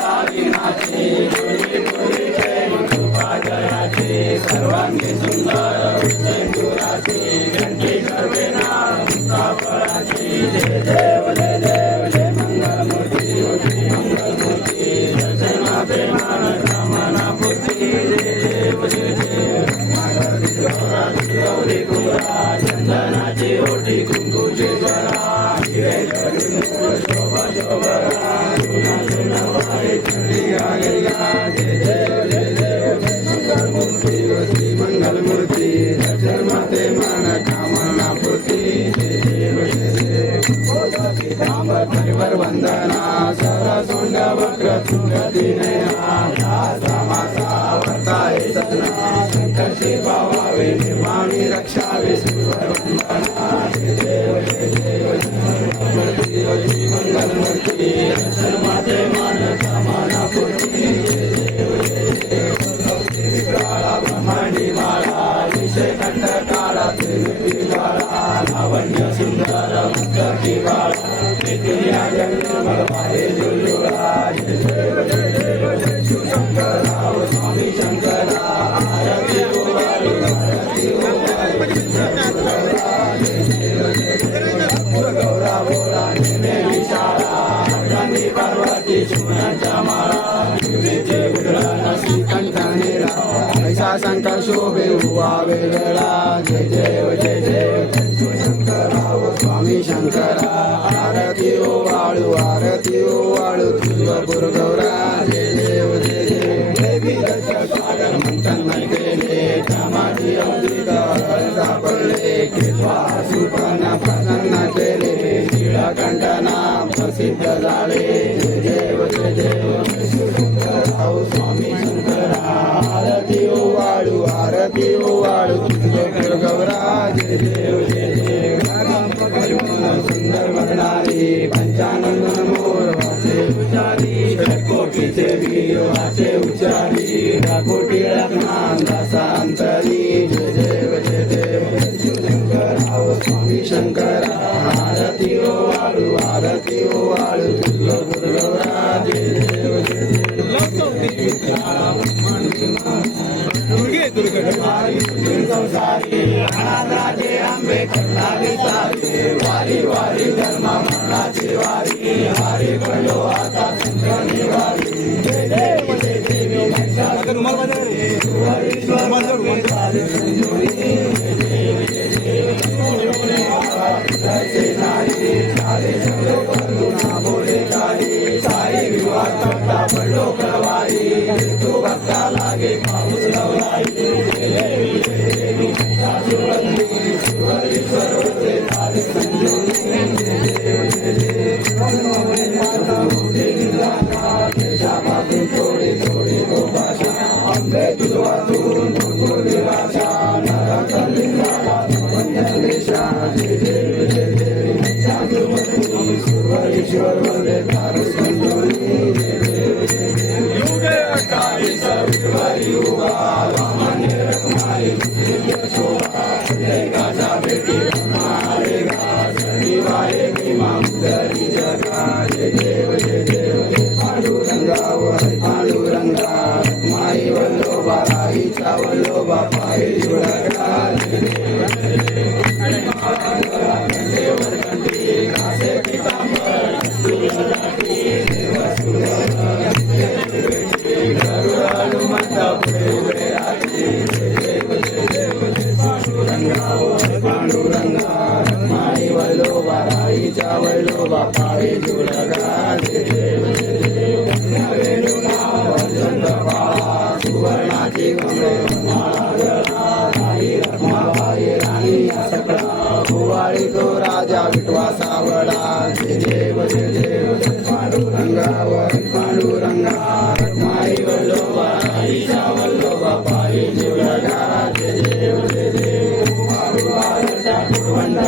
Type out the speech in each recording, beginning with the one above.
Kabinati, परिवर वंदना सरसुंड वक्र तुंग दिनया समासा निर्माणी रक्षावे वंदना जय देव जय देव शंकर शोभे हुआ वेगळा जय देव जय देव शंकराव स्वामी शंकरा आरती ओ वाळू आरती ओ वाळू तुझ गौरा जय शिळाकंठना प्रसिद्ध झाले जय देव जय देव शंकराव स्वामी शंकरा आरती ओ वाळू आरती ओ वाळू तुझ गौरा जय देव जय देव परिमल सुंदर वर्णारी कोटीचे वीर वाचे उचारी कोटी रत्नान दासांतरी जय देव जय देव शंकराव स्वामी शंकरा आरती ओ वाळू आरती ओ वाळू तुझ गुरुगौरा जय देव जय संसारी आंबे वारी वारी धर्म मरणाची वारी. वारी पडलो आता संक्रमी वारी साई विवाह करता पडलो करवाई पांडुरंगा वय पांडुरंगा माई वल्लोबा आईचा वल्लोबा पाय जुळगा पांडुरंगा माई वल्लोबा आईच्या वल्लोबा पाय जुळगा देव देव नवेलू नाव सुवर्णाची कमळे माळा रखमाबाई राणी सकळा भुवाळी तो राजा विटवा सावळा. जय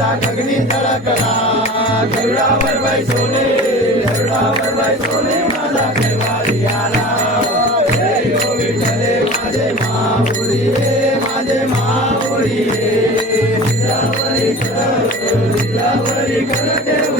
चा गगनी धडकला गरुडावर बैसोने गरुडावर बैसोने माझा खेळवाडी आला. विठले माझे माऊली रे माझे माऊली रे. विठलावरी कर विठलावरी कर देव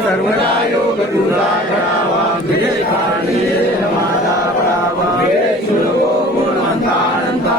સર્વદા યોગ તુરા ઘડાવા વિજય